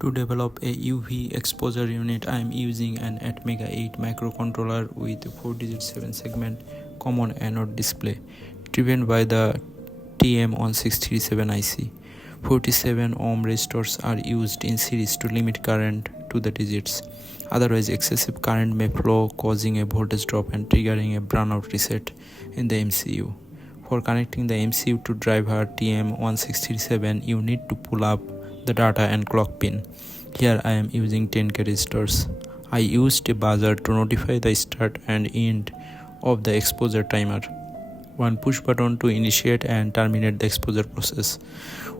To develop a UV exposure unit, I am using an 8MB microcontroller with 4-digit 7-segment common anode display, driven by the TM1637 IC. 47 ohm resistors are used in series to limit current to the digits. Otherwise, excessive current may flow, causing a voltage drop and triggering a brownout reset in the MCU. For connecting the MCU to driver TM1637, you need to pull up the data and clock pin. Here I am using 10K resistors. I used a buzzer to notify the start and end of the exposure timer. One push button to initiate and terminate the exposure process.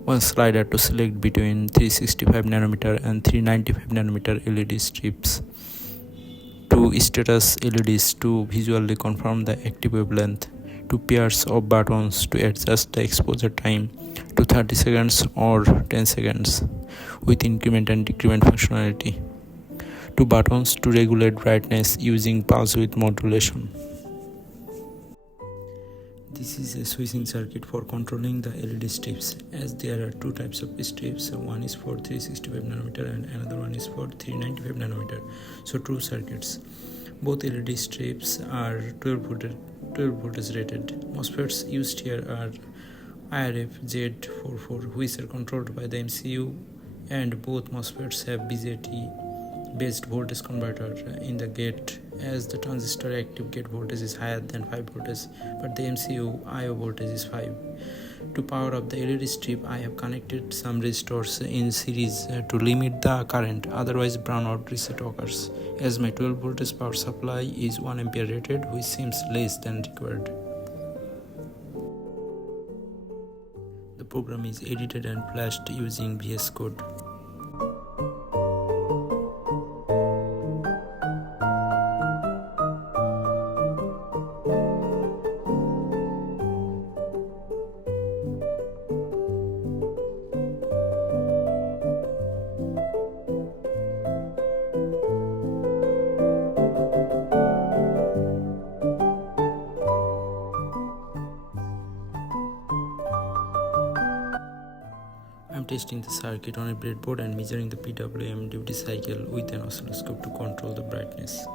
One slider to select between 365nm and 395nm LED strips. Two status LEDs to visually confirm the active wavelength. Two pairs of buttons to adjust the exposure time to 30 seconds or 10 seconds with increment and decrement functionality. Two buttons to regulate brightness using pulse width modulation. This is a switching circuit for controlling the LED strips, as there are two types of strips. One is for 365nm and another one is for 395nm. So two circuits. Both LED strips are 12 voltage rated. MOSFETs used here are IRF Z44, which are controlled by the MCU, and both MOSFETs have BJT based voltage converter in the gate, as the transistor active gate voltage is higher than 5 voltage, but the MCU IO voltage is 5. To power up the LED strip, I have connected some resistors in series to limit the current, otherwise brownout reset occurs, as my 12 voltage power supply is 1 ampere rated, which seems less than required. The program is edited and flashed using VS Code. I'm testing the circuit on a breadboard and measuring the PWM duty cycle with an oscilloscope to control the brightness.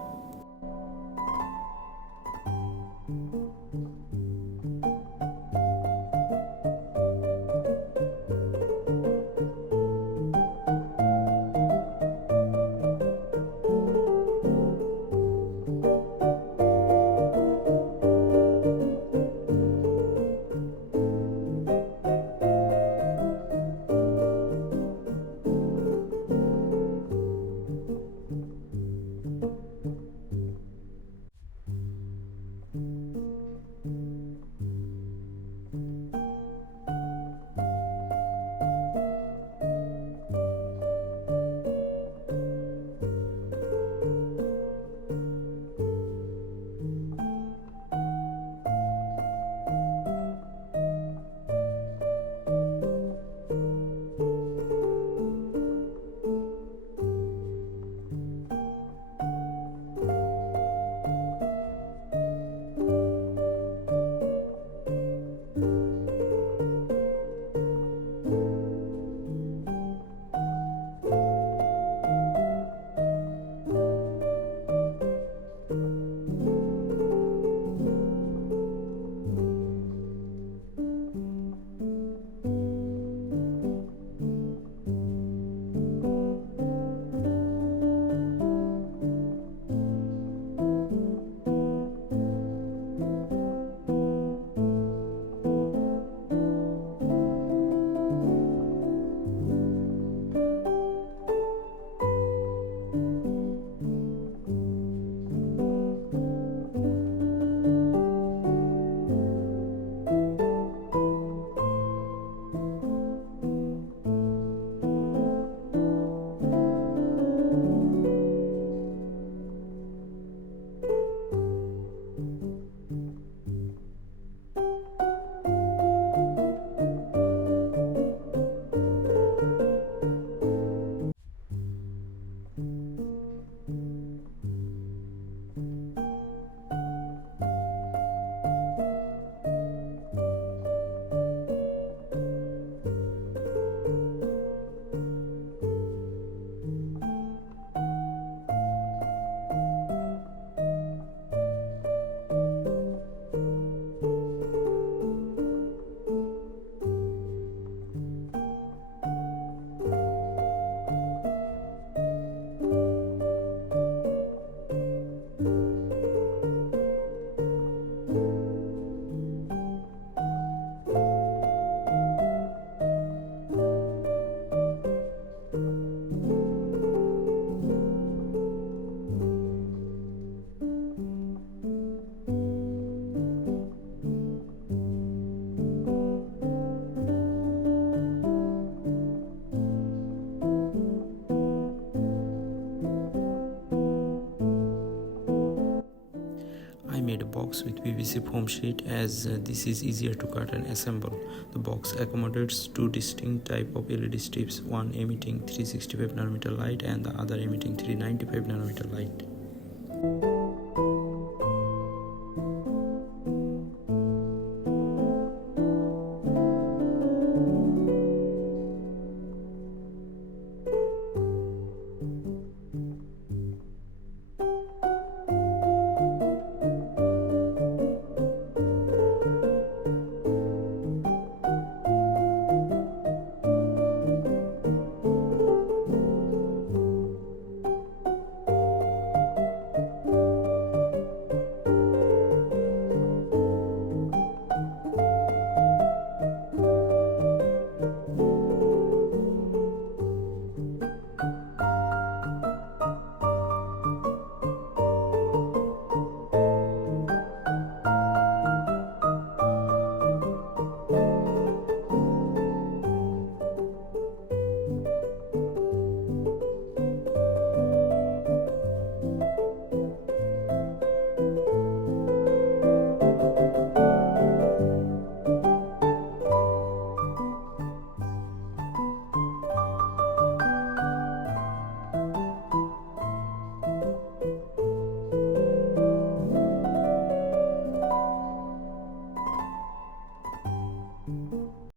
box with PVC foam sheet, as this is easier to cut and assemble. The box accommodates two distinct type of LED strips, one emitting 365nm light and the other emitting 395nm light.